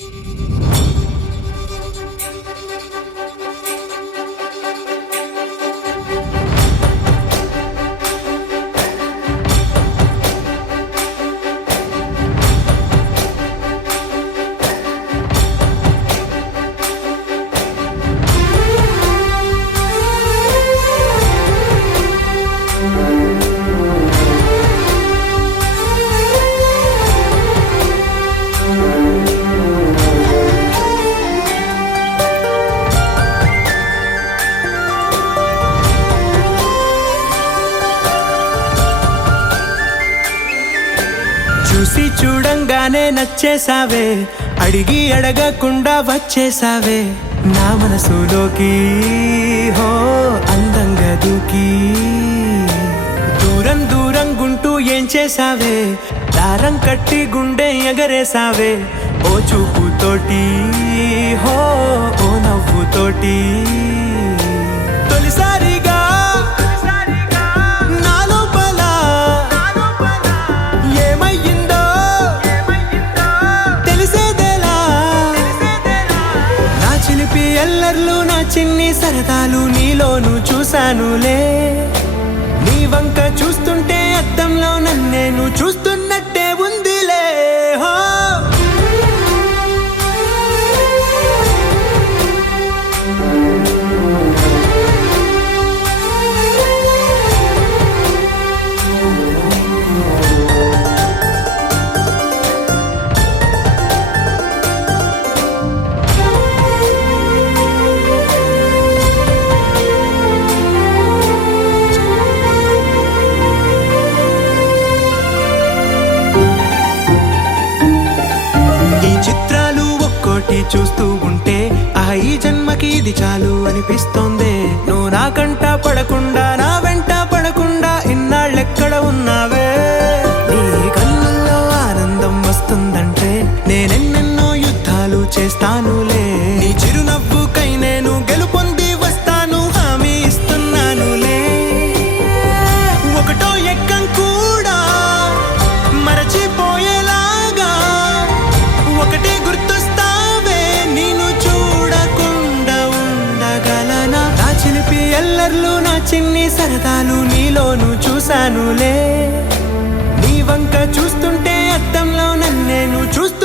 చూసి చూడంగానే నచ్చేసావే, అడిగి అడగకుండా వచ్చేసావే నా మనసులోకి. హో అందంగా దూకి దూరం దూరం గుంటూ ఏం చేసావే, దారం కట్టి గుండె ఎగరేసావే ఓ చూపుతోటి. హో ఓ నవ్వుతోటి తొలిసారిగా ఎల్లర్లు నా చిన్ని సరదాలు నీలోను చూశానులే. నీ వంక చూస్తుంటే అద్దంలో నన్నేను చూస్తున్నట్టే ఉందిలే. హో చూస్తూ ఉంటే ఈ జన్మకి ఇది చాలు అనిపిస్తోంది. నువ్వు నా కంట పడకుండా నా వెంట పడకుండా ఇన్నాళ్ళెక్కడ ఉన్నావే. నీ కళ్ళల్లో ఆనందం వస్తుందంటే నేనెన్నెన్నో యుద్ధాలు చేస్తానులే. నీ చిరునవ్వుకై నేను గెలుపొంది వస్తాను, హామీ ఇస్తున్నానులే. ఒకటో ఎక్కం కూడా మరచిపోయేలాగా ఒకటే గుర్తు ఎల్లర్లు నా చిన్ని సరదాలు నీలోను చూశానులే. నీ వంక చూస్తుంటే అద్దంలో నన్నేను చూస్తూ